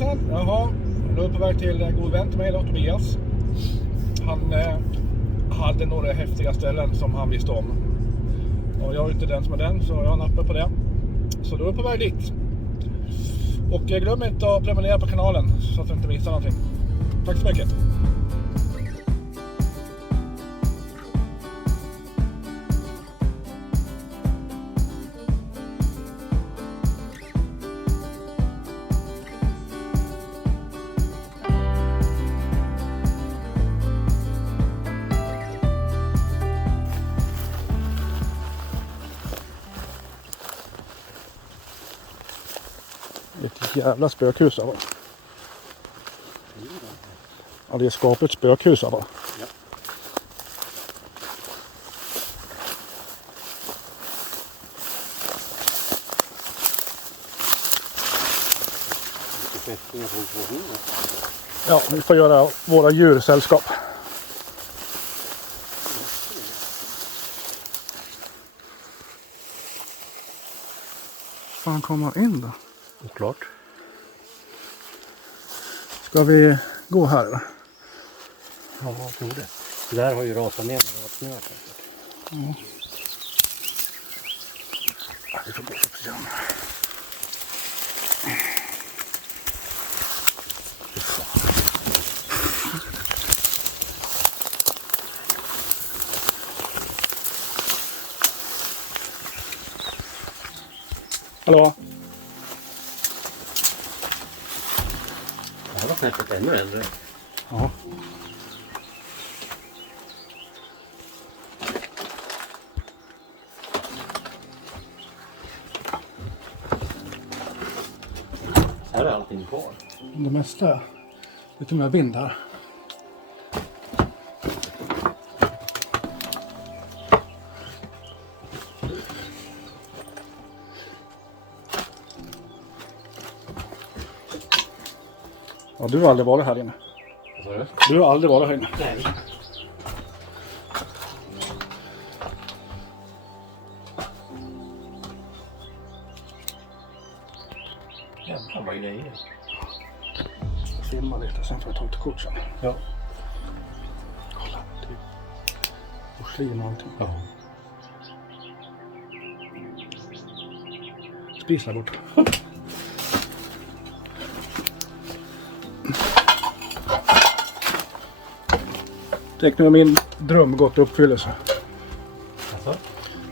hejsan. Jaha, nu är på väg till en god vän till mig då, Tobias. Han hade några häftiga ställen som han visste om. Och jag är inte den som är den, så jag nappar på det. Så då är jag på väg dit. Och glöm inte att prenumerera på kanalen så att du inte missar någonting. Tack så mycket. Vilket jävla spökhus det var. Ja, det är skapligt spökhus va? Ja. Ja, vi får göra våra djursällskap. Fan kommer man in då? Oklart. Ska vi gå här eller? Ja, jag tror det. Det där har ju rasat ner när det var snö. Ja. Ja, vi får gå upp igen. Hallå? Det här var säkert ännu äldre. Ja. Här är allting kvar. Det mesta. Lite mer vind här. Ja, du har aldrig varit här inne. Vad sa du? Du har aldrig varit här inne. Nej. Jävlar vad grejer. Jag filmar lite, sen får jag ta ett kort sen. Ja. Kolla, typ porslin och allting. Ja. Spis där borta. Tänk nu har min dröm gått i uppfyllelse. Alltså?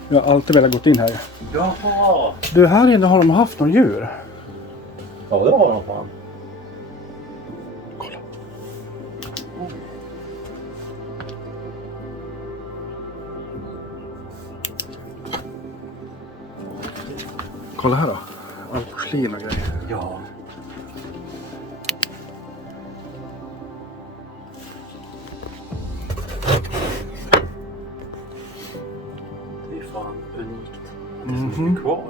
Jag har alltid velat gått in här. Jaha! Du, här inne har de haft någon djur. Ja, det var de fan. Kolla. Kolla här då. All porslin och grejer. Ja. Det är fan unikt. Det är så mycket kvar.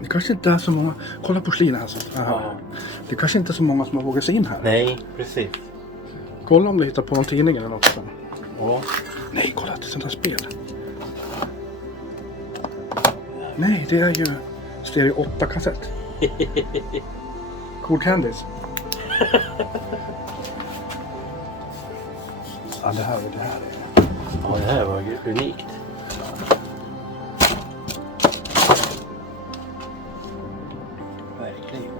Det kanske inte är så många. Kolla porslin här. Ja. Det kanske inte är så många som har vågat sig in här. Nej, precis. Kolla om du hittar på någon tidning eller något. Ja. Nej, kolla, det är sånt här spel. Nej, det är ju stereo 8-kassett. Cool Candies. Ja, det här är... Ja, det här var unikt. Verkligen.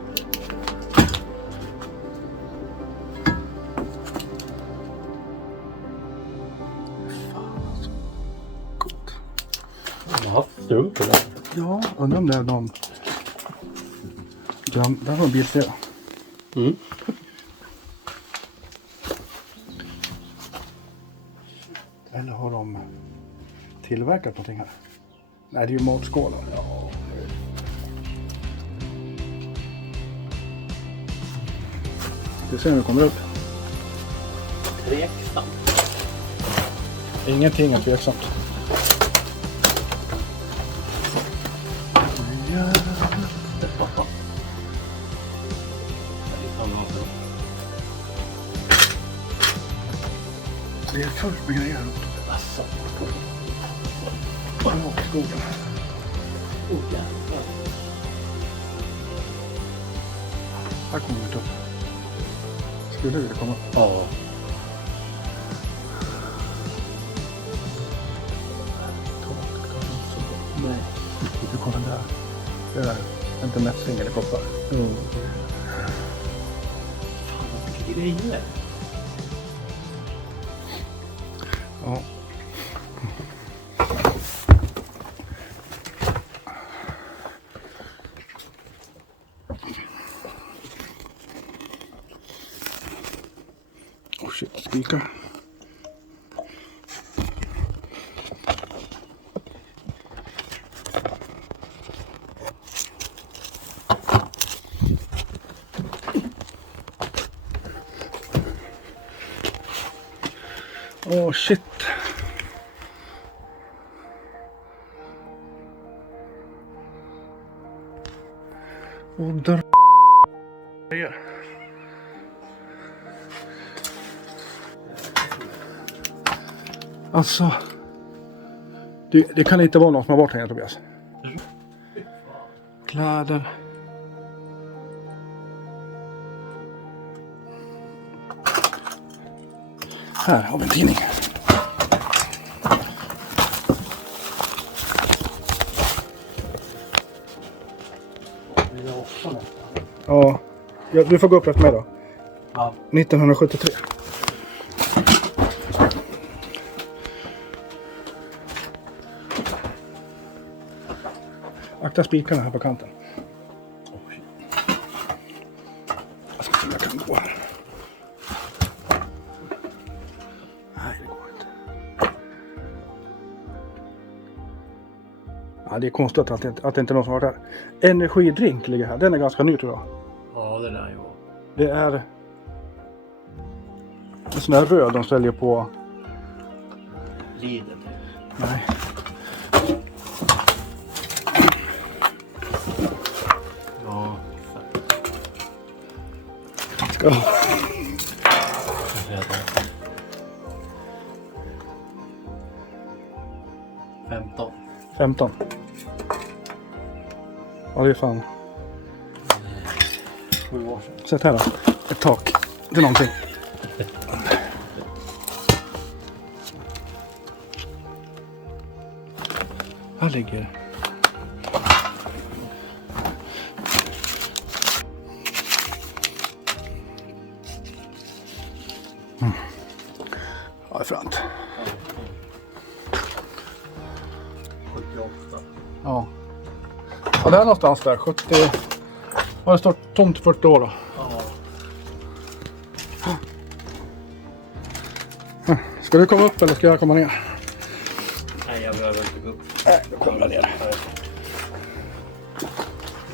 Fan alltså. Coolt. Jag har haft strumpor där. Ja, undrar om det är de... Där var en bilflera. Mm. Eller har de tillverkat någonting här? Nej, det är ju matskålar. Ja. Vi ser hur det kommer upp. Tveksamt. Ingenting är tveksamt. Ja. Det är fullt med grejer. Asså. Bara åker i skogen. Oh, jävlar. Här kommer vi upp. Skulle vi komma upp? Ja. Nej. Du kollar där. Det är inte mässing eller koppar. Fan vad mycket grejer. Ja. Oh shit, spikar. Oh shit. Och där. Alltså. Det kan inte vara någon som har varit här, Tobias. Kläder. Här har vi en tidning. Ja, du får gå upp efter mig då. Ja. 1973. Akta spikarna här på kanten. Jag ska se om jag kan gå här. Nej, det går inte. Ja, det är konstigt att det inte är någon som har varit där. Energidrink ligger här. Den är ganska ny, tror jag. Ja, det där ju. Det är en sån här röd de säljer på... Lidl. Nej. Ja. Ska... 15. Ja, det är fan. 7 år sedan. Sätt här då. Ett tak. Det är någonting. Här ligger... Ja, det är fränt. 78. Ja. Ja, det är någonstans där. 70... Ja, det står tomt 40 år då. Ja. Ska du komma upp eller ska jag komma ner? Nej, jag behöver inte gå upp. Nej, då kommer jag ner.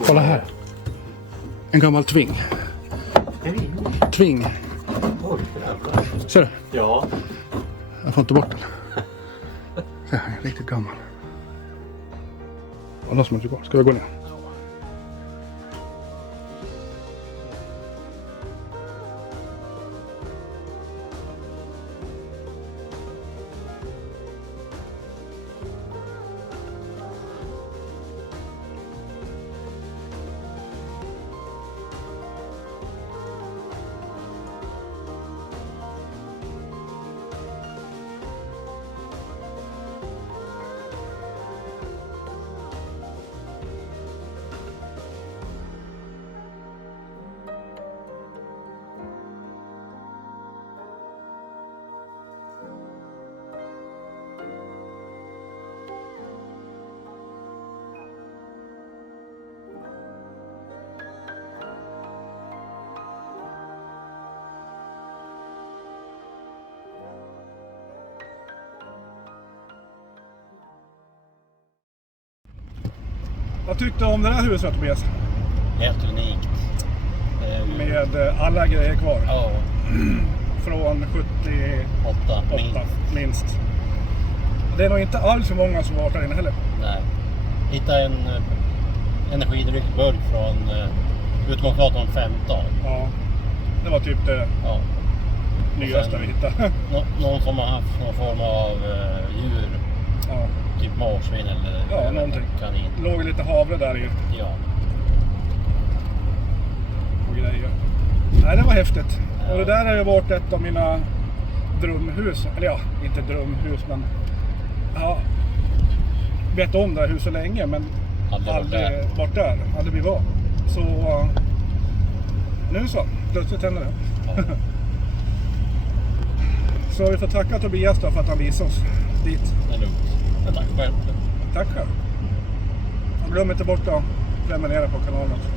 Kolla här. En gammal tving. Tving. Ser du? Ja. Jag får inte bort den. Så här, riktigt gammal. Och någon som inte går. Ska vi gå ner? Vad tyckte du om det här huset, Tobias? Helt unikt. Med alla grejer kvar. Ja. Från 78 8 minst. Det är nog inte alls för många som varit där inne heller. Nej. Hitta en energidryckburk från Utgångsgatan 15. Ja, det var typ det Ja. nyaste vi hittade. Någon som har haft någon form av djur. Ja. Typ marsvin eller någonting. kanin. Låg lite havre där i. Ja. Och grejer. Nej, det var häftigt. Och det där har ju varit ett av mina drömhus. Eller ja, inte drömhus, men jag vet om det här huset länge, men aldrig varit där. Aldrig blivit av. Så nu så, plötsligt händer det. Ja. Så vi får tacka Tobias då för att han visade oss dit. Det är lugnt. Tack själv. Tack själv. Och glöm inte bort att prenumerera på kanalen också.